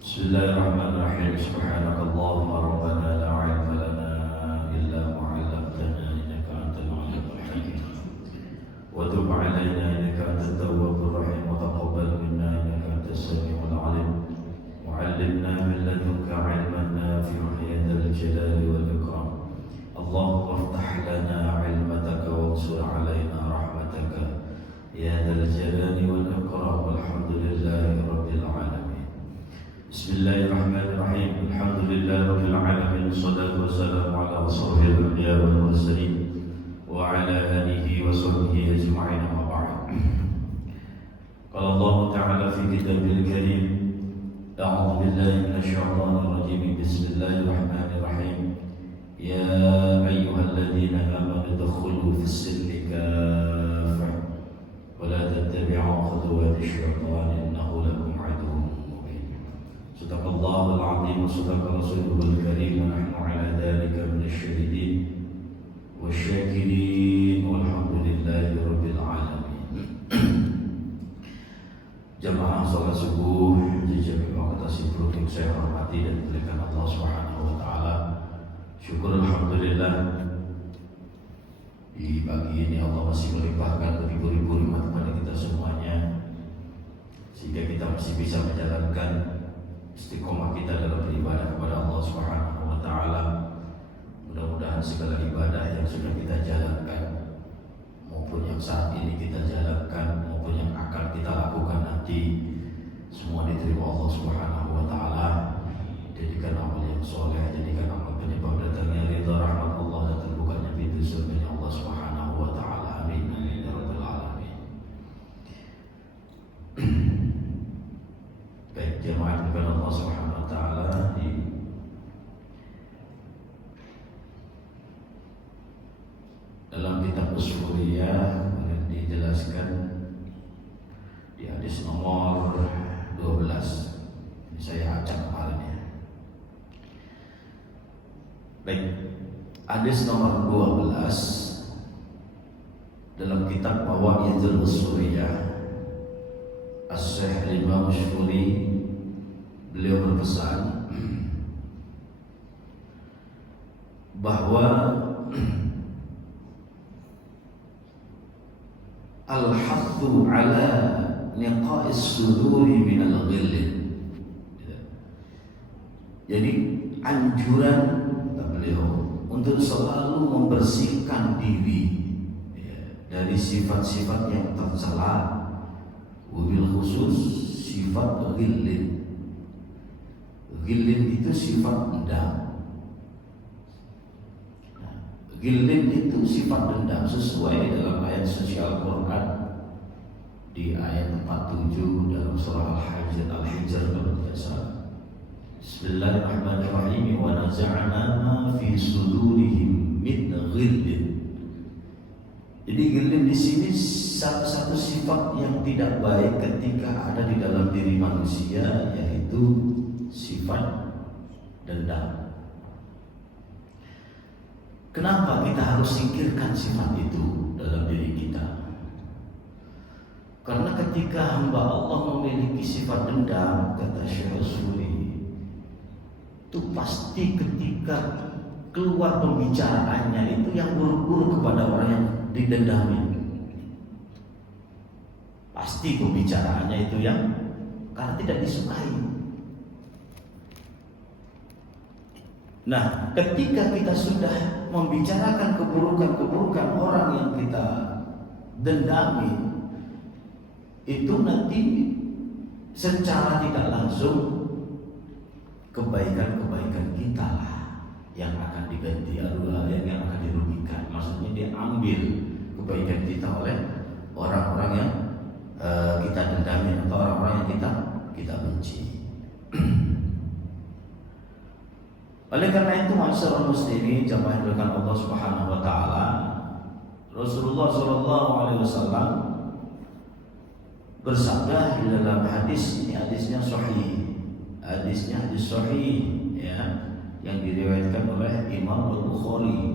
بسم الله الرحمن الرحيم. سبحانك اللهم ربنا لا علم لنا إلا ما علمتنا إنك أنت العليم الحكيم وتب علينا إنك أنت التواب الرحيم وتقبل منا إنك أنت السميع العليم وعلمنا من لدنك علما نافعا يا ذا الجلال والإكرام. اللهم افتح لنا علمتك وانصر علينا رحمتك يا ذا الجلال والإكرام والحمد لله رب العالمين. بسم الله الرحمن الرحيم. الحمد لله رب العالمين والصلاة والسلام على أشرف الأنبياء والمرسلين وعلى آله وصحبه أجمعين أما بعد. قال الله تعالى في كتابه الكريم: أعوذ بالله من الشيطان الرجيم. بسم الله الرحمن الرحيم. يا أيها الذين آمنوا ادخلوا في السلم كافة ولا تتبعوا خطوات الشيطان إنه لكم عدو مبين. صدق الله العظيم وصدق رسوله الكريم ونحن على ذلك من الشاهدين والشاكرين والحمد لله رب العالمين. Jamaah salat subuh di Jami Makatasi Perut yang saya hormati dan muliakan Allah Subhanahu wa taala. Syukur alhamdulillah di pagi ini Allah masih melimpahkan beribu-ribu nikmat kepada kita semuanya sehingga kita masih bisa menjalankan istiqomah kita dalam beribadah kepada Allah Subhanahu wa taala. Mudah-mudahan segala ibadah yang sudah kita jalankan maupun yang saat ini kita jalankan maupun yang akan kita lakukan nanti semua diterima Allah Subhanahu wa taala. Jadikan amal yang soleh, jadikan amal penyebab datangnya ridha rahmat Allah dan terbukanya pintu surganya Allah Subhanahu wa taala. Amin amin ya rabbal alamin. Baik jemaah kepada Allah Subhanahu wa taala, di dalam kitab Ushuriyah yang dijelaskan di hadis nomor 12. Ini saya acak kemarin ya. Baik, hadis nomor 12 dalam kitab Fawaidul Ushuriyah As-Syaikh Imam Ushuri, beliau berpesan bahwa al-hathu ala niqa'is suduri minal ghillin. Jadi anjuran beliau untuk selalu membersihkan diri dari sifat-sifat yang tercela, wabil khusus sifat ghillin. Ghillin itu sifat dendam. Ghillin itu sifat dendam sesuai dalam ayat suci Al-Quran di ayat 47 dalam surah Al-Hijr kalau tidak salah. Bismillahirrahmanirrahim. Wa naza'na ma fi sudurihim min ghillin. Jadi ghillin di sini salah satu sifat yang tidak baik ketika ada di dalam diri manusia, yaitu sifat dendam. Kenapa kita harus singkirkan sifat itu dalam diri kita? Karena ketika hamba Allah memiliki sifat dendam, kata Syekh Ushuri, itu pasti ketika keluar pembicaraannya itu yang buruk-buruk kepada orang yang didendami. Pasti pembicaraannya itu yang karena tidak disukai. Nah, ketika kita sudah membicarakan keburukan-keburukan orang yang kita dendami, itu nanti secara tidak langsung kebaikan-kebaikan kita lah yang akan diganti, yang akan dirugikan. Maksudnya diambil kebaikan kita oleh orang-orang yang kita dendami atau orang-orang yang kita benci. Oleh karena itu, masyarakat muslimin jamaah yang dimuliakan Allah Subhanahu wa taala, Rasulullah sallallahu alaihi wasallam bersabda di dalam hadis, ini hadisnya sahih. Hadisnya hadis sahih ya, yang diriwayatkan oleh Imam Al-Bukhari.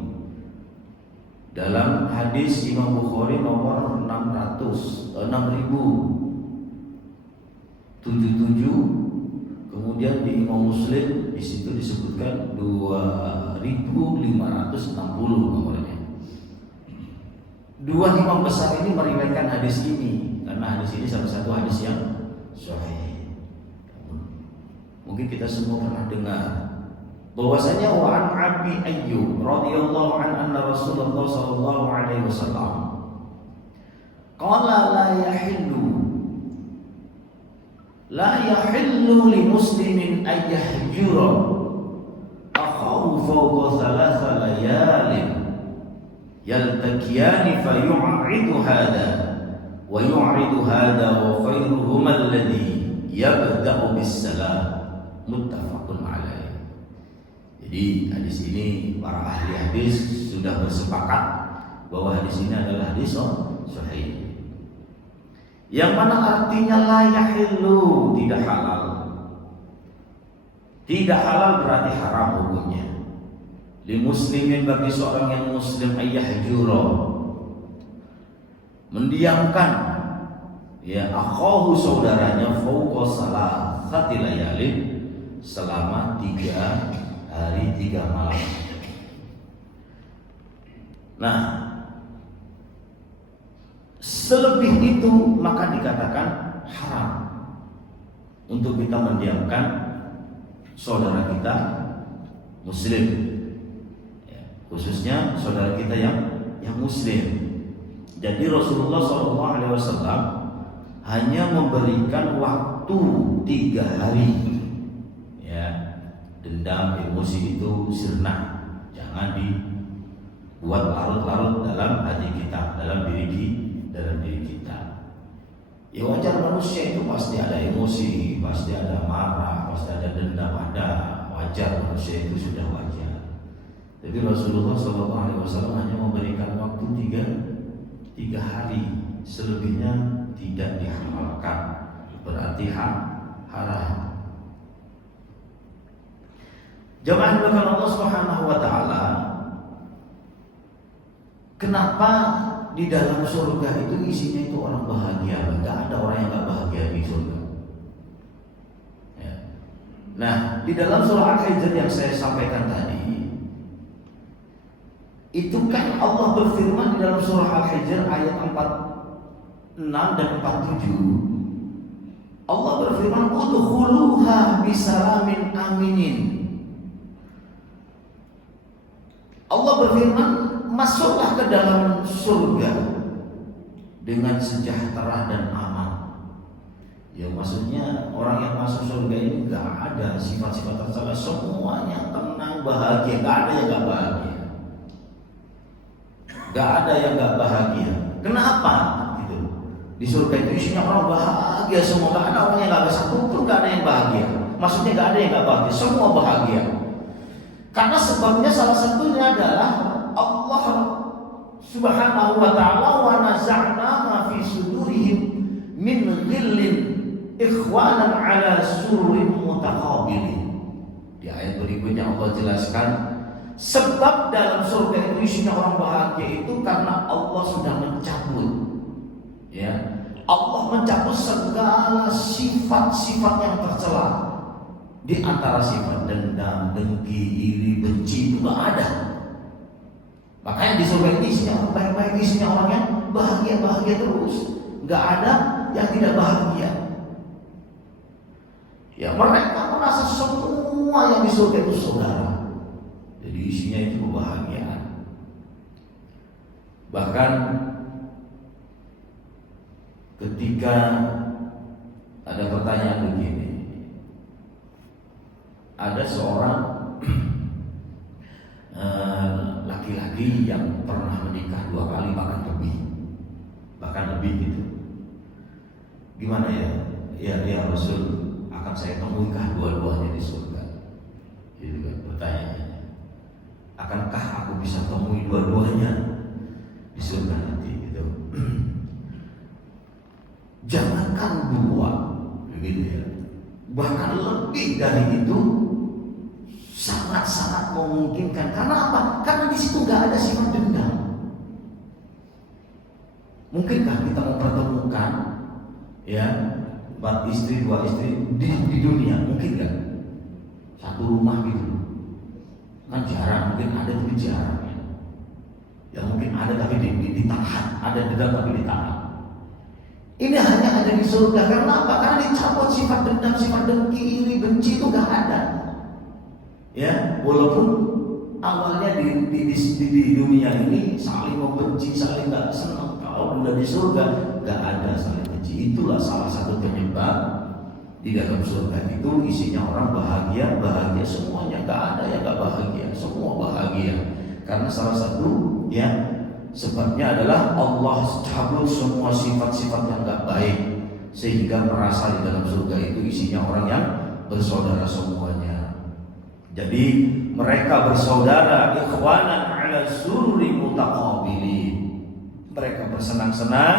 Dalam hadis Imam Bukhari nomor 6077, Kemudian di Imam Muslim di situ disebutkan 2560 nomornya. Dua imam besar ini meriwayatkan hadis ini karena hadis ini salah satu hadis yang sahih. Mungkin kita semua pernah dengar bahwasanya wa an Abi Ayyub radhiyallahu anna Rasulullah sallallahu alaihi wasallam qala la yahillu li muslimin ay yahjura akhahu fawqa thalatha layalin yaltaqiyani fa yu'ridu hadha wa yu'ridu hadha wa khairuhuma alladhi yabda'u bis salam, muttafaqun alaih. Jadi hadis ini para ahli hadis sudah bersepakat bahwa hadis ini adalah hadis sahih. Yang mana artinya la yahillu, tidak halal. Tidak halal berarti haram hukumnya. Li muslimin, bagi seorang yang muslim, ayyahjura, mendiamkan ya akhahu, saudaranya, fauqa salasati layalin, selama 3 hari 3 malam. Nah, selebih itu maka dikatakan haram untuk kita mendiamkan saudara kita muslim, ya, khususnya saudara kita yang muslim. Jadi Rasulullah SAW hanya memberikan waktu 3 hari, ya, dendam emosi itu sirna, jangan dibuat larut-larut dalam hati kita, dalam diri kita. Ya wajar, manusia itu pasti ada emosi, pasti ada marah, pasti ada dendam, ada, wajar, manusia itu sudah wajar. Jadi Rasulullah SAW hanya memberikan waktu 3 hari, selebihnya tidak dihalalkan, berarti haram. Jamaah dimuliakan Allah Subhanahu wa taala, kenapa di dalam surga itu isinya itu orang bahagia? Enggak ada orang yang enggak bahagia di surga. Ya. Nah, di dalam surah Al-Hijr yang saya sampaikan tadi, itu kan Allah berfirman di dalam surah Al-Hijr ayat 46 dan 47. Allah berfirman, udkhuluha bisalamin aminin. Allah berfirman, masuklah ke dalam surga dengan sejahtera dan aman. Ya, maksudnya orang yang masuk surga ini gak ada sifat-sifat tercela, semuanya tenang, bahagia, gak ada yang gak bahagia. Gak ada yang gak bahagia. Kenapa? Gitu. Di surga itu isinya orang bahagia semua, gak ada orang yang gak bahagia, satu pun gak ada yang bahagia. Maksudnya gak ada yang gak bahagia, semua bahagia. Karena sebabnya salah satunya adalah Allah Subhanahu wa ta'ala, wa naza'na ma fi sudurihim min ghillin ikhwanan ala sururin mutaqabilin. Di ayat berikutnya Allah jelaskan sebab dalam surga itu isinya orang bahagia itu karena Allah sudah mencabut, ya, Allah mencabut segala sifat-sifat yang tercela. Di antara sifat dendam, dengki, iri, benci itu gak ada. Makanya di surga ini isinya orang baik-baik, isinya orang yang bahagia-bahagia terus. Gak ada yang tidak bahagia. Ya, mereka merasa semua yang di surga itu saudara. Jadi isinya itu kebahagiaan. Bahkan ketika ada pertanyaan begini, ada seorang laki-laki yang pernah menikah 2 kali bahkan lebih gitu. Gimana ya? Ya Rasul, akan saya temuikah dua-duanya di surga? Gitu kan pertanyaannya. Akankah aku bisa temui dua-duanya di surga nanti gitu? Jangankan 2, begitu ya. Bahkan lebih dari itu sangat-sangat memungkinkan. Karena apa? Karena di situ nggak ada sifat dendam. Mungkinkah kita mempertemukan, ya, 4 istri 2 istri di dunia? Mungkin nggak? satu rumah gitu. Kan jarang, mungkin ada tapi jarang. Ya mungkin ada tapi ditahan, ada dendam tapi ditahan. Ini hanya ada di surga. Karena apa? Karena dicabut sifat dendam, sifat dengki, iri, benci itu gak ada. Ya, walaupun awalnya di dunia ini saling membenci, saling gak senang. Kalau udah di surga gak ada saling benci. Itulah salah satu penyebab di dalam surga itu isinya orang bahagia, bahagia semuanya. Gak ada yang gak bahagia, semua bahagia. Karena salah satu ya sebabnya adalah Allah cabut semua sifat-sifat yang gak baik, sehingga merasa di dalam surga itu isinya orang yang bersaudara semuanya. Jadi mereka bersaudara, ikhwanan ala sururi mutaqabilin. Mereka bersenang-senang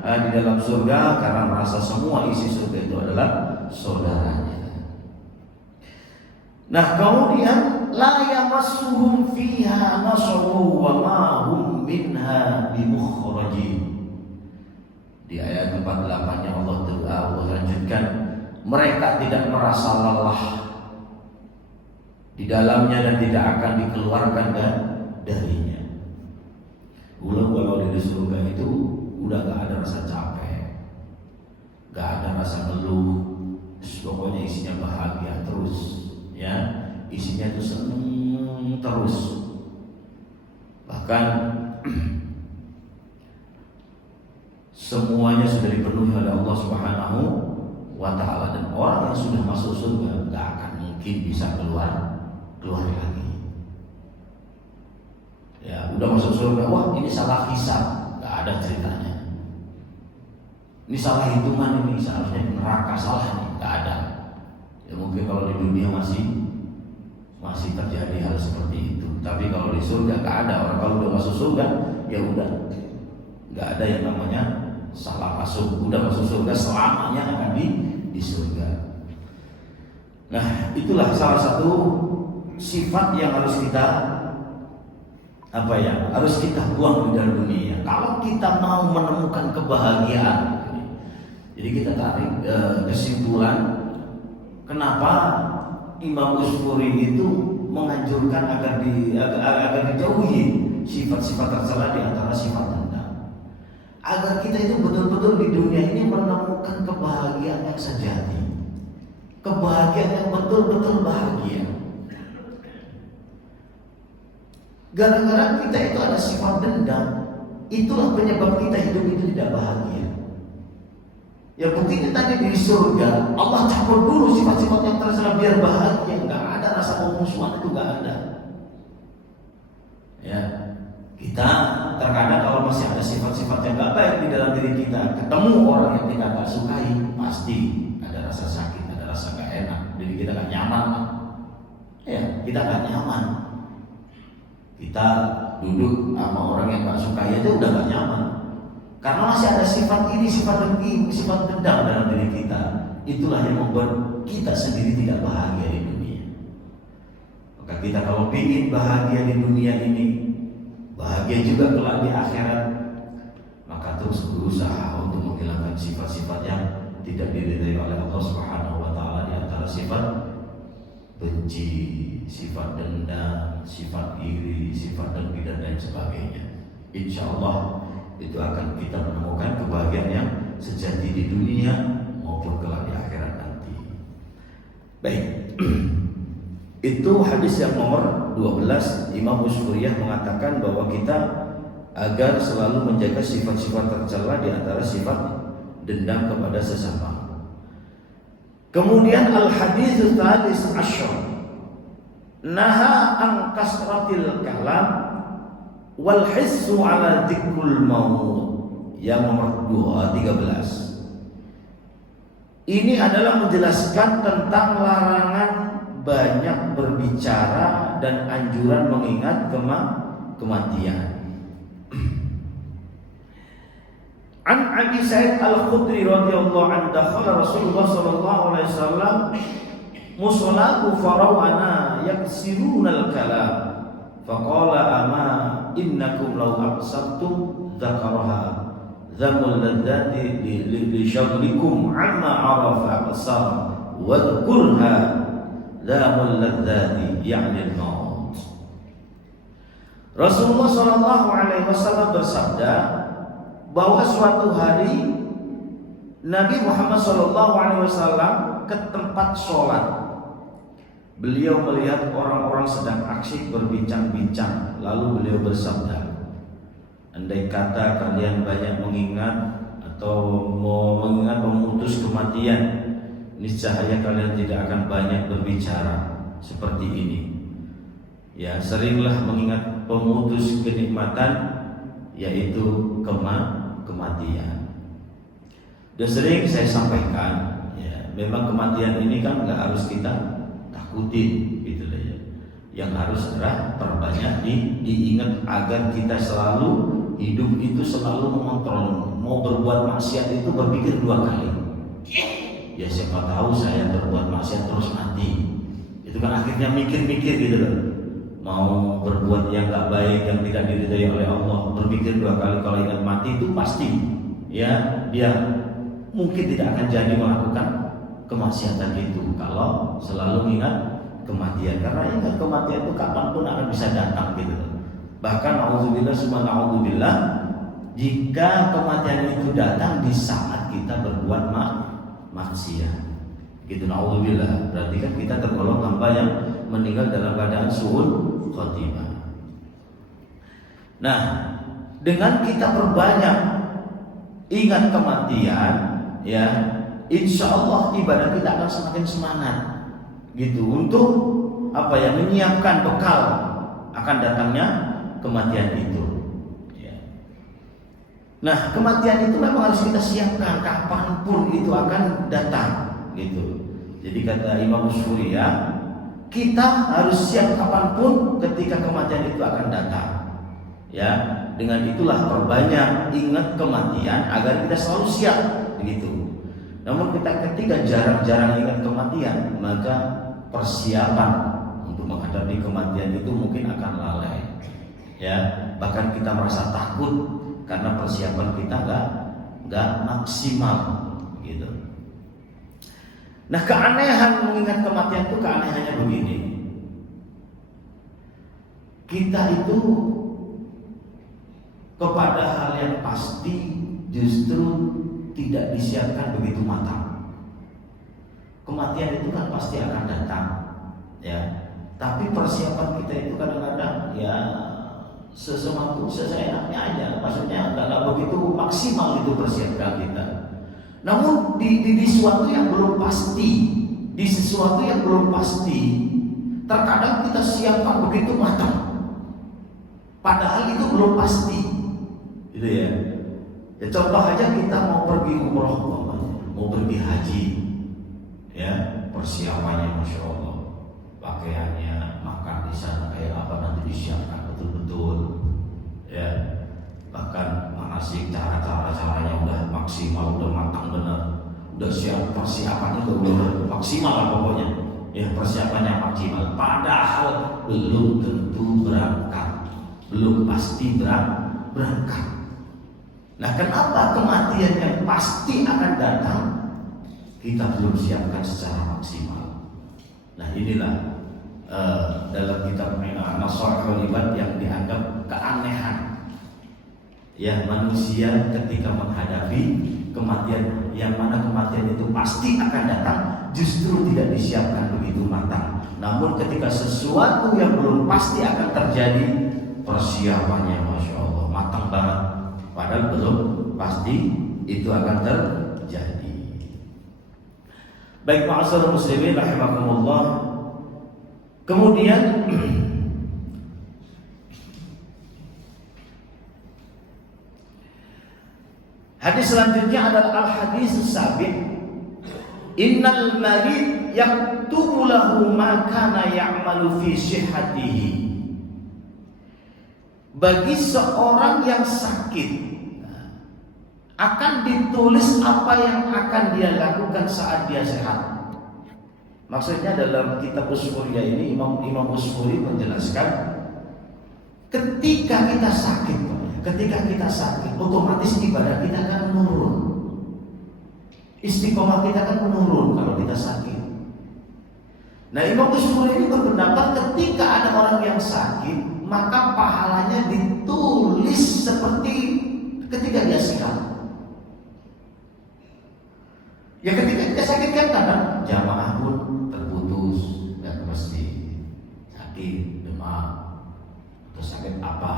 di dalam surga karena merasa semua isi surga itu adalah saudaranya. Nah, kemudian la yamassuhum fiha nasabun wa ma hum minha bimukhrajin. Di ayat 48-nya Allah lanjutkan, mereka tidak merasa lelah di dalamnya dan tidak akan dikeluarkan darinya. Kalau di surga itu udah gak ada rasa capek, gak ada rasa ngeluh, pokoknya isinya bahagia terus. Ya, isinya itu senang terus. Bahkan semuanya sudah dipenuhi oleh Allah Subhanahu wa Ta'ala, dan orang yang sudah masuk surga gak akan mungkin bisa keluar lagi. Ya, udah masuk surga, wah ini salah hisab, gak ada ceritanya. Ini salah hitungan, ini seharusnya neraka, salah nih, gak ada. Ya mungkin kalau di dunia masih terjadi hal seperti itu, tapi kalau di surga gak ada. Orang kalau udah masuk surga ya udah gak ada yang namanya salah masuk. Udah masuk surga selamanya akan di surga. Nah, itulah salah satu sifat yang harus kita harus kita buang di dalam dunia kalau kita mau menemukan kebahagiaan. Jadi kita tarik kesimpulan kenapa Imam Usfuri itu menganjurkan agar dijauhi sifat-sifat tercela di antara sifat dendam, agar kita itu betul-betul di dunia ini menemukan kebahagiaan yang sejati, kebahagiaan yang betul-betul bahagia. Gara-gara kita itu ada sifat dendam, itulah penyebab kita hidup itu tidak bahagia. Ya buktinya tadi di surga Allah cabut dulu sifat-sifat yang tercela biar bahagia. Nggak ada rasa pemusuhan, itu nggak ada. Ya, kita terkadang kalau masih ada sifat-sifat yang nggak baik di dalam diri kita, ketemu orang yang kita nggak sukai, pasti ada rasa sakit, ada rasa nggak enak, diri kita nggak nyaman. Ya, kita nggak nyaman. Kita duduk sama orang yang nggak suka aja udah nggak nyaman. Karena masih ada sifat ini, sifat dengki, sifat dendam dalam diri kita. Itulah yang membuat kita sendiri tidak bahagia di dunia. Maka kita kalau ingin bahagia di dunia ini, bahagia juga kelak di akhirat, maka terus berusaha untuk menghilangkan sifat-sifat yang tidak diridhai oleh Allah Subhanahu wa Ta'ala, di antara sifat benci, sifat dendam, sifat iri, sifat dengki dan lain sebagainya. Insya Allah itu akan kita menemukan kebahagiaan yang sejati di dunia maupun kelak di akhirat nanti. Baik. Itu hadis yang nomor 12. Imam Usfuriyah mengatakan bahwa kita agar selalu menjaga sifat-sifat tercela di antara sifat dendam kepada sesama. Kemudian al-hadits tsalis asyar, naha an kasratil kalam wal hissu ala dzikrul maut. Yang nomor 13. Ini adalah menjelaskan tentang larangan banyak berbicara dan anjuran mengingat kematian. An Abi Sa'id Al-Khudri radhiyallahu anhu, dakhala Rasulullah sallallahu alaihi wasallam musallahu farawana yaksiruna al-kalam faqala ama innakum law aqsabtum dzakaraha dzamul ladzati li syaghikum amma arafa aqsar wa dzkurha Dzamul ladzati ya'ni al-maut. Rasulullah sallallahu alaihi wasallam bersabda bahwa suatu hari Nabi Muhammad sallallahu alaihi wasallam ke tempat sholat. Beliau melihat orang-orang sedang asyik berbincang-bincang. Lalu beliau bersabda, andai kata kalian banyak mengingat atau mau mengingat memutus kematian, niscaya kalian tidak akan banyak berbicara seperti ini. Ya, seringlah mengingat pemutus kenikmatan, yaitu kematian. Dan sering saya sampaikan, ya, memang kematian ini kan nggak harus kita takutin, gitu lah ya. Yang harus adalah perbanyak diingat agar kita selalu hidup itu selalu mengontrol. Mau berbuat maksiat itu berpikir 2 kali. Ya siapa tahu saya berbuat maksiat terus mati. Itu kan akhirnya mikir-mikir gitu loh. Mau berbuat yang gak baik, yang tidak diridhai oleh Allah, berpikir 2 kali. Kalau ingat mati itu pasti ya dia mungkin tidak akan jadi melakukan kemaksiatan itu kalau selalu ingat kematian. Karena ingat kematian itu kapanpun akan bisa datang gitu loh. Bahkan na'udzubillah summa na'udzubillah, jika kematian itu datang di saat kita berbuat maksiat, gitu, na'udzubillah, berarti kan kita tergolong hamba yang meninggal dalam keadaan su'ul khotimah. Nah, dengan kita perbanyak ingat kematian, ya, insya Allah ibadah kita akan semakin semangat, gitu, untuk apa ya, menyiapkan bekal akan datangnya kematian itu. Nah, kematian itu memang harus kita siapkan kapanpun itu akan datang, gitu. Jadi kata Imam Busuri, ya, kita harus siap kapanpun ketika kematian itu akan datang. Ya, dengan itulah perbanyak ingat kematian agar kita selalu siap, begitu. Namun kita ketika jarang-jarang ingat kematian, maka persiapan untuk menghadapi kematian itu mungkin akan lalai. Ya, bahkan kita merasa takut karena persiapan kita nggak maksimal, gitu. Nah, keanehan mengingat kematian itu keanehannya begini. Kita itu kepada hal yang pasti justru tidak disiapkan begitu matang. Kematian itu kan pasti akan datang, ya. Tapi persiapan kita itu kadang-kadang ya sesuatu seenaknya aja, maksudnya nggak begitu maksimal itu persiapan kita. Namun di sesuatu yang belum pasti, terkadang kita siapkan begitu matang, padahal itu belum pasti, gitu ya. Ya contoh aja kita mau pergi umroh, mau pergi haji, ya, persiapannya masya Allah, pakaiannya, makan di sana kayak apa nanti disiapkan betul-betul, ya, bahkan manasik caranya udah maksimal, udah matang benar, udah siap, persiapannya udah maksimal lah pokoknya, ya, persiapannya maksimal, padahal belum tentu berangkat, belum pasti berangkat. Nah, kenapa kematian yang pasti akan datang kita belum siapkan secara maksimal? Nah, inilah dalam kitab Nasrul Ibad yang dianggap keanehan, ya, manusia ketika menghadapi kematian, yang mana kematian itu pasti akan datang, justru tidak disiapkan begitu matang. Namun ketika sesuatu yang belum pasti akan terjadi, persiapannya masya Allah matang banget, padahal belum pasti itu akan terjadi. Baik, ma'asyiral muslimin rahimakumullah. Kemudian hadis selanjutnya adalah al-hadis sabiq, innal marid yaktubu lahu ma kana ya'malu fi sihhatihi. Bagi seorang yang sakit akan ditulis apa yang akan dia lakukan saat dia sehat. Maksudnya dalam kitab Usfuriyah ini Imam Usfuri menjelaskan ketika kita sakit, otomatis ibadah kita akan menurun, istiqomah kita akan menurun kalau kita sakit. Nah, Imam Ushmul ini berpendapat ketika ada orang yang sakit, maka pahalanya ditulis seperti ketika dia sehat. Ya ketika dia sakit kan kadang jamaah pun terputus dan mesti sakit demam atau sakit apa,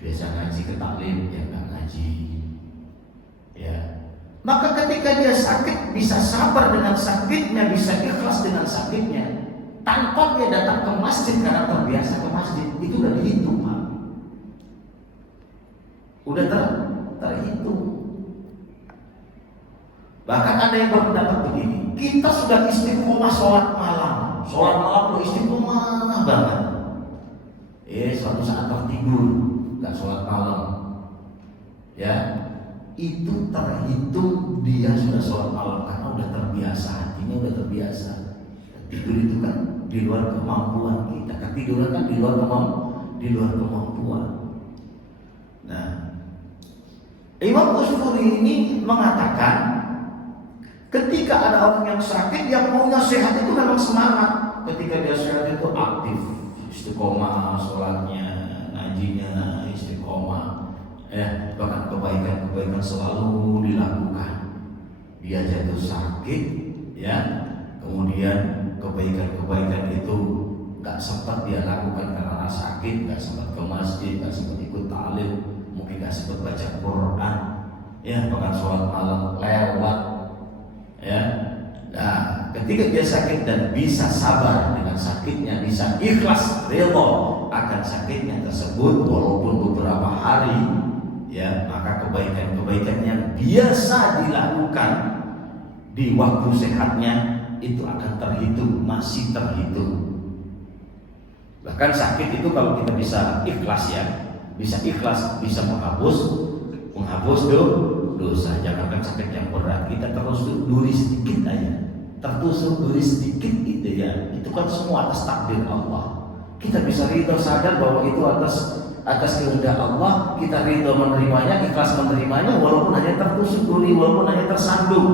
biasa ngaji ke taklim ya nggak ngaji. Ya, maka ketika dia sakit bisa sabar dengan sakitnya, bisa ikhlas dengan sakitnya, tanpa dia datang ke masjid karena terbiasa ke masjid, itu udah dihitung, Pak. Udah terhitung. Bahkan ada yang berpendapat begini, kita sudah istiqomah sholat malam tuh istiqomah banget. Suatu saat tertidur nggak sholat malam, ya itu terhitung dia sudah sholat malam karena udah terbiasa, hatinya udah terbiasa. Tidur itu kan di luar kemampuan kita, ketiduran kan di luar kemampuan. Nah, Imam Ushmul ini mengatakan ketika ada orang yang sakit, yang maunya sehat itu memang semangat. Ketika dia sehat itu aktif, istiqomah sholatnya, ngajinya istiqomah. Bahkan kebaikan selalu dilakukan. Dia jatuh sakit, ya, kemudian kebaikan itu nggak sempat dia lakukan karena sakit, nggak sempat ke masjid, nggak sempat ikut ta'lim, mungkin nggak sempat baca Quran, ya, bahkan sholat malam lewat, ya. Nah, ketika dia sakit dan bisa sabar dengan sakitnya, bisa ikhlas ridho akan sakitnya tersebut walaupun beberapa hari, ya, maka kebaikan yang biasa dilakukan di waktu sehatnya itu akan terhitung, masih terhitung. Bahkan sakit itu kalau kita bisa ikhlas, ya, bisa ikhlas, bisa menghapus dosa. Jangankan sakit yang berat, kita terus duri sedikit aja, tertusuk duri sedikit itu, ya, itu kan semua atas takdir Allah. Kita bisa ridho sadar bahwa itu atas kehendak Allah, kita ridho menerimanya, ikhlas menerimanya, walaupun hanya tertusuk duri, walaupun hanya tersandung.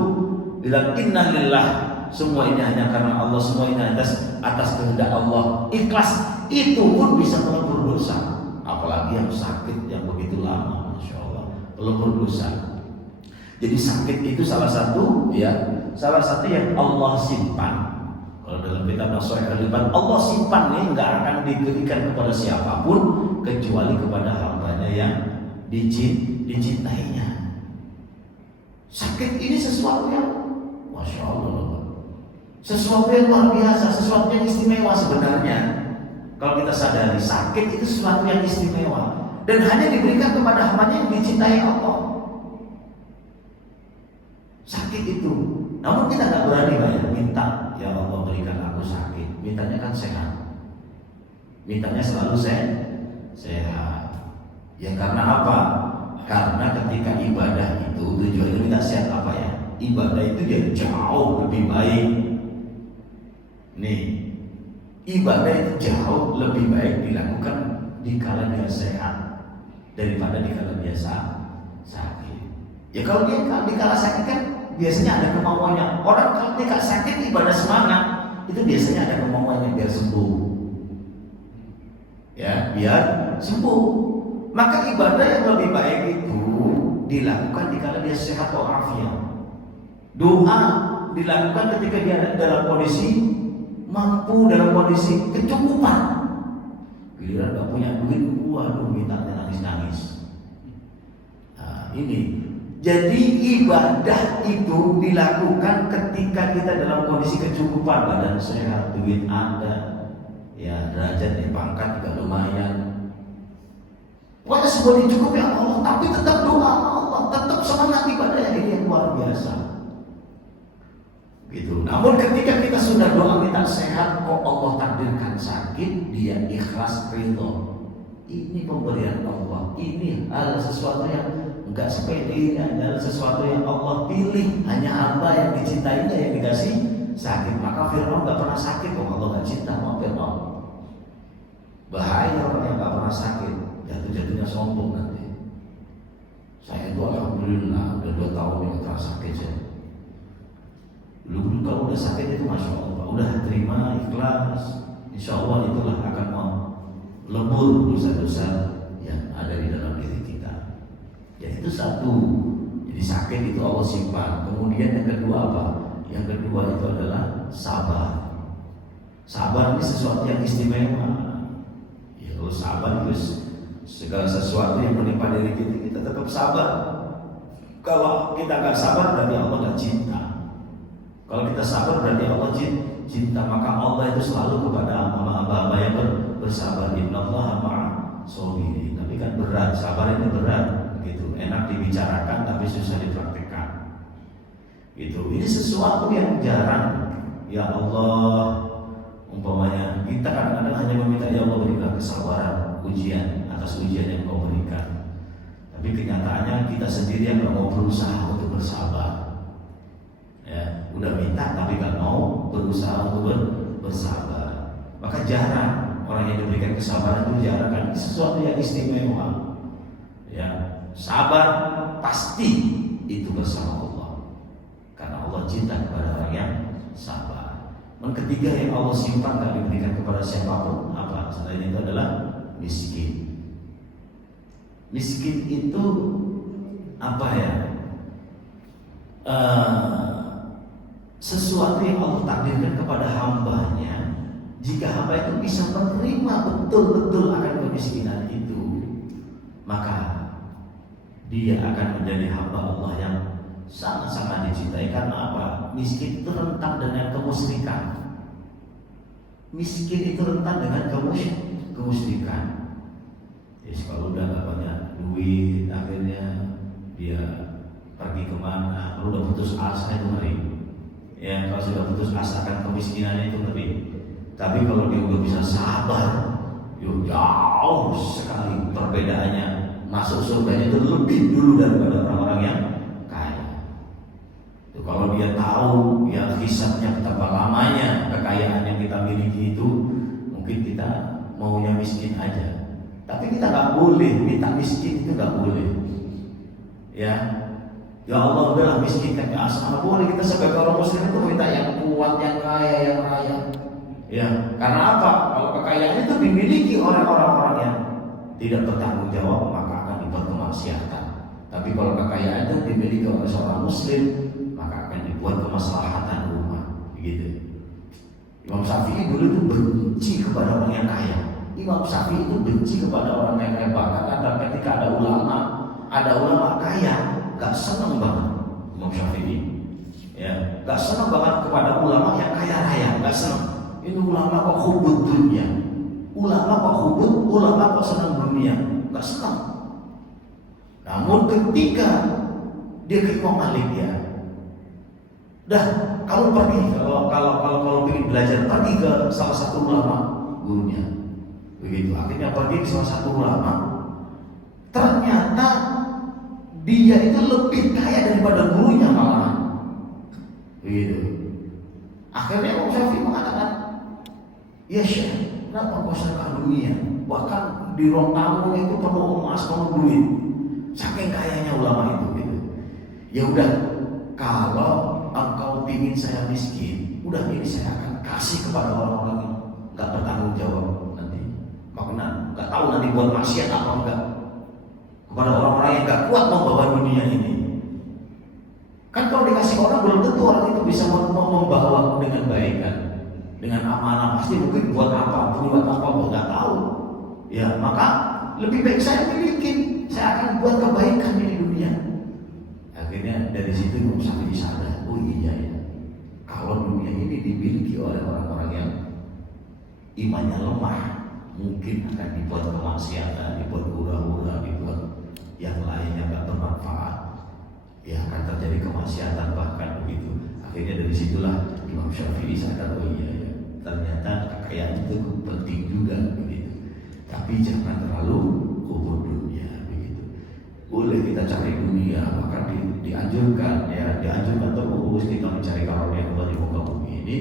Bilang inna lillah, semua ini hanya karena Allah, semua ini atas kehendak Allah. Ikhlas itu pun bisa melebur dosa, apalagi yang sakit yang begitu lama, masya Allah, melebur dosa. Jadi sakit itu salah satu yang Allah simpan. Kalau dalam kitab Nashihul Al-Ibad, Allah simpan nih, nggak akan diberikan kepada siapapun kecuali kepada hambanya yang dicintainya. Sakit ini sesuatu yang, masya Allah, sesuatu yang luar biasa, sesuatu yang istimewa sebenarnya. Kalau kita sadari, sakit itu sesuatu yang istimewa dan hanya diberikan kepada hambanya yang dicintai Allah. Sakit itu, namun kita nggak berani minta, ya Allah berikan aku sakit. Mintanya kan sehat, mintanya selalu sehat. Ya karena apa? Karena ketika ibadah itu tujuannya minta sehat apa ya? Ibadah itu dia jauh lebih baik. Nih, ibadah itu jauh lebih baik dilakukan dikala dia sehat daripada dikala dia sakit. Ya kalau dia dikala sakit kan biasanya ada kemauannya. Orang kalau tidak sakit ibadah semangat, itu biasanya ada kemauannya biar sembuh. Ya, biar sembuh. Maka ibadah yang lebih baik itu dilakukan dikala dia sehat walafiat. Doa dilakukan ketika dia dalam kondisi mampu, dalam kondisi kecukupan. Giliran gak punya duit, waduh mintanya nangis-nangis. Nah, ini. Jadi ibadah itu dilakukan ketika kita dalam kondisi kecukupan, badan sehat, duit ada, ya derajat di pangkat juga lumayan. Pokoknya semua dicukupi Allah, tapi tetap doa Allah, tetap semangat ibadah ini yang luar biasa. Gitu. Namun ketika kita sudah doa minta sehat, kok Allah takdirkan sakit, dia ikhlas ridho. Ini pemberian Allah. Ini hal sesuatu yang enggak sepele, adalah sesuatu yang Allah pilih. Hanya hamba yang dicintainya yang dikasih sakit. Maka Fir'aun enggak pernah sakit, kok Allah enggak cinta sama Fir'aun. Bahaya orang yang enggak pernah sakit, jatuh-jatuhnya sombong nanti. Saya itu alhamdulillah udah 2 tahun yang tak sakit saya. Dulu kalau udah sakit itu masya Allah, udah terima ikhlas, insya Allah itulah akan mau lebur dosa-dosa yang ada di dalam diri kita. Jadi itu satu. Jadi sakit itu Allah simpan. Kemudian yang kedua apa? Yang kedua itu adalah sabar. Sabar ini sesuatu yang istimewa. Ya, kalau sabar itu segala sesuatu yang menimpa diri kita tetap sabar. Kalau kita nggak sabar berarti Allah nggak cinta. Kalau kita sabar berarti Allah cinta. Maka Allah itu selalu kepada hamba-hamba yang bersabar. Innallaha ma'as sabirin. Tapi kan berat, sabar ini berat. Gitu. Enak dibicarakan tapi susah dipraktikkan. Gitu. Ini sesuatu yang jarang. Ya Allah, umpamanya kita kadang-kadang hanya meminta ya Allah berikan kesabaran, ujian atas ujian yang Kau berikan. Tapi kenyataannya kita sendiri yang nggak mau berusaha untuk bersabar. Ya, udah minta tapi nggak mau berusaha untuk bersabar. Maka jarang orang yang diberikan kesabaran itu jarang, kan sesuatu yang istimewa. Ya, sabar pasti itu bersama Allah. Karena Allah cinta kepada orang yang sabar. Yang ketiga yang Allah simpan nggak diberikan kepada siapapun apa? Selain itu adalah miskin. Miskin itu apa ya? Sesuatu yang Allah takdirkan kepada hambanya. Jika hamba itu bisa menerima betul-betul akan kemiskinan itu, maka dia akan menjadi hamba Allah yang sangat-sangat dicintai. Karena apa? Miskin itu rentan dengan kemusyrikan. Miskin itu rentan dengan kemusyrikan. Jadi kalau udah gak banyak duit, akhirnya dia pergi kemana? Kalau udah putus asa itu ngeri. Ya, kalau sudah putus asa akan kemiskinannya itu ngeri. Tapi kalau dia udah bisa sabar, jauh sekali perbedaannya. Masuk surganya itu lebih dulu daripada orang-orang yang kaya. Itu kalau dia tahu ya hisabnya betapa lamanya kekayaan yang kita miliki itu, mungkin kita maunya miskin aja. Tapi kita nggak boleh minta miskin, itu nggak boleh. Ya Allah udahlah miskin kan nggak asal. Boleh kita sebagai orang muslim itu minta yang kuat, yang kaya, yang raya. Ya, karena apa? Kalau kekayaan itu dimiliki oleh orang-orang yang tidak bertanggung jawab, maka akan dibuat kemaksiatan. Tapi kalau kekayaan itu dimiliki oleh seorang muslim, maka akan dibuat kemaslahatan umat. Begitu. Imam Syafi'i dulu itu benci kepada orang yang kaya. Imam Syafi'i itu benci kepada orang yang kaya. Bahkan ada ketika ada ulama kaya, gak senang banget Imam Syafi'i. Ya, gak senang banget kepada ulama yang kaya raya, gak senang. Ini ulama kok hubud dunia, ulama kok senang dunia, gak senang. Namun ketika dia ke Imam Malik ya, dah kamu pergi kalau ingin belajar pergi ke salah satu ulama gurunya. Begitu, akhirnya pergi ke salah satu ulama. Ternyata dia itu lebih kaya daripada gurunya malahan. Begitu. Akhirnya Imam Syafi'i mengatakan, ya Syekh, kenapa kau sedekah dunia? Bahkan di ruang tamu itu penuh emas, penuh duit. Saking kayanya ulama itu. Gitu. Ya udah, kalau engkau ingin saya miskin, udah ini saya akan kasih kepada orang-orang yang nggak bertanggung jawab nanti. Makanya nggak tahu nanti buat maksiat apa enggak. Kepada orang-orang yang nggak kuat membawa dunia ini. Kan kalau dikasih orang belum tentu orang itu bisa membawa dengan baik kan. Dengan amanah pasti mungkin buat apa nggak tahu. Ya maka lebih baik saya milikin, saya akan buat kebaikan di dunia. Akhirnya dari situ Imam Syafi'i sadar, oh iya ya, kalau dunia ini dimiliki oleh orang-orang yang imannya lemah, mungkin akan dibuat kemaksiatan, dibuat hura-hura, dibuat yang lainnya nggak bermanfaat. Ya akan terjadi kemaksiatan bahkan begitu. Akhirnya dari situlah Imam Syafi'i sadar, oh iya ya, ternyata kekayaan itu penting juga begitu. Tapi jangan terlalu hubur dunia begitu. Boleh kita cari dunia, bahkan dianjurkan terus kita mencari karunia Allah di muka bumi ini,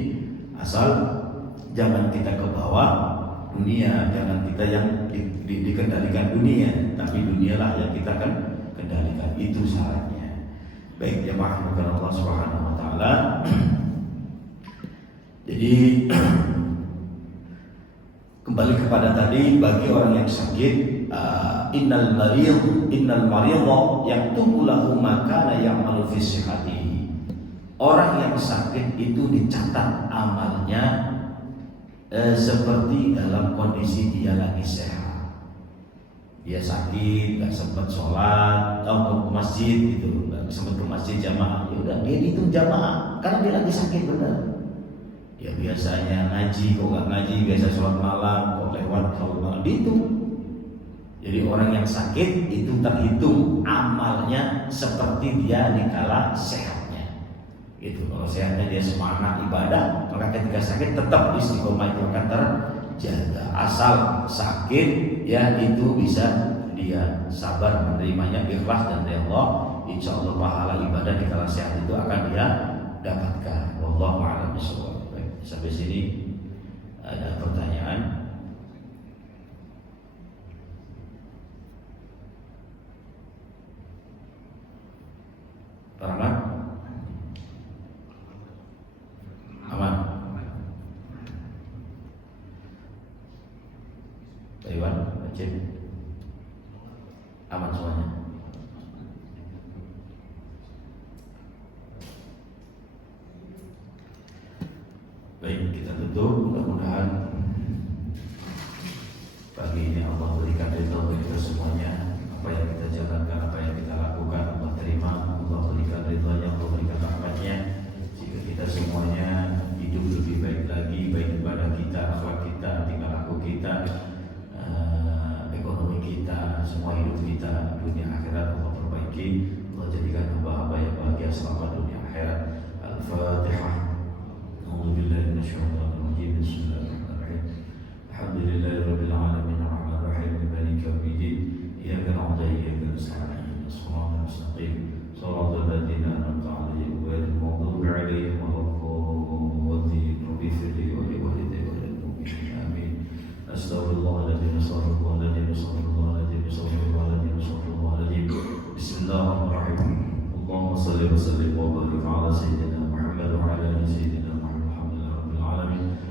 asal jangan kita ke bawah dunia, jangan kita yang dikendalikan dunia, tapi dunialah yang kita kan kendalikan. Itu syaratnya. Baik jemaah Allah Subhanahu wa taala. Jadi kembali kepada tadi, bagi orang yang sakit, innal maridha yaktubu lahu ma kana ya'malu fi sihhatihi. Orang yang sakit itu dicatat amalnya seperti dalam kondisi dia lagi sehat. Dia sakit, nggak sempat sholat, atau ke masjid gitu, nggak sempat ke masjid jamaah, ya udah dia dihitung jamaah karena dia lagi sakit benar. Ya biasanya ngaji, kok nggak ngaji, biasa sholat malam, kok lewat sholat malam, dihitung. Jadi orang yang sakit itu terhitung amalnya seperti dia dikala sehatnya. Gitu. Kalau sehatnya dia semangat ibadah, maka ketika sakit tetap istiqomah itu akan terjaga. Asal sakit, ya itu bisa dia sabar menerimanya, ikhlas dan Allah, insya Allah pahala ibadah dikala sehat itu akan dia dapatkan. Wallahu a'lam bishawab. Sampai sini ada pertanyaan? Aman? Aman? Taiwan, Aceh, aman semuanya? Baik, kita tutup. Mudah-mudahan pagi ini Allah berikan ridha bagi kita semuanya. Apa yang kita jalankan, apa yang kita lakukan, Allah terima. Allah berikan ridhanya, Allah berikan rahmatnya. Jika kita semuanya hidup lebih baik lagi, baik ibadah kita, akhlak kita, tingkah laku kita, ekonomi kita, semua hidup kita, dunia akhirat Allah perbaiki. Allah jadikan hamba-hamba yang bahagia selama dunia akhirat. Al-Fatihah. أعوذ بالله من الشيطان الرجيم بسم الله الرحمن الرحيم الحمد لله رب العالمين الرحمن الرحيم مالك يوم الدين إياك نعبد وإياك نستعين الصراط المستقيم صراط الذين أنعمت عليهم غير المغضوب عليهم ولا الضالين رب اغفر لي ولوالدي وللمؤمنين آمين أستغفر الله الذي أستغفر الله الذي أستغفر الله الذي أستغفر الله الذي أستغفر الله الذي بسم الله الرحمن الرحيم اللهم صل وسلم وبارك على سيدنا محمد وعلى آل سيدنا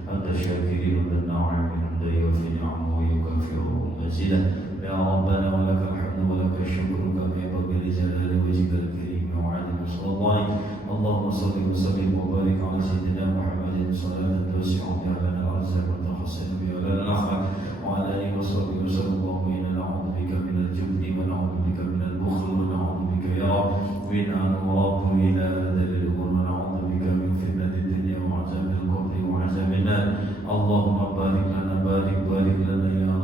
أنت الشاكرين بالنعم حمدا يوفي نعمه ويكافئ مزيدا يا ربنا ولك الحمد ولك الشكر كما ينبغي لجلال وجهك الكريم وعظيم سلطانك اللهم صل وسلم وبارك على سيدنا محمد صلاة توسع بها لنا الأرزاق وتحسن بها لنا الأخلاق وعلى آله وصحبه وسلم اللهم إنا نعوذ بك من الجبن ونعوذ بك من البخل ونعوذ بك يا رب من أن نراد إلى ذل الأمور ونعوذ بك من فتنة الدنيا وعذاب القبر وعذاب النار اللهم بارك لنا يا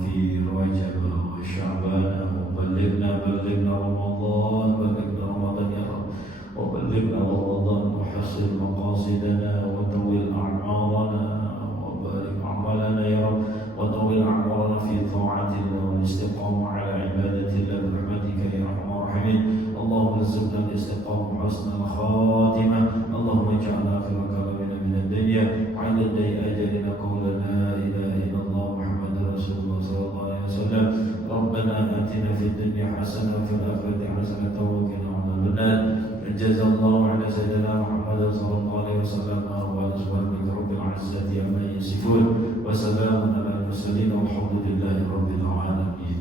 في رجب وشعبان وبلغنا رمضان يا رب وبلغنا رمضان وحسن مقاصدنا وطول أعمارنا وبارك أعمالنا يا رب وطول أعمارنا في طاعة الله والاستقامة على عبادة الله برحمتك يا أرحم الراحمين اللهم ارزقنا الاستقامة وحسن الخاتمة اللهم اجعلنا آخر كلامنا من الدنيا عند أجلنا قول لا إله إلا الله محمد رسول الله صلى الله عليه وسلم ربنا آتنا في الدنيا حسنة وفي الآخرة حسنة وقنا عذاب النار جزا الله على سيدنا محمد صلى الله عليه وسلم وعلى سبحانه رب العزة عما يصفون وسلام على المرسلين والحمد لله رب العالمين.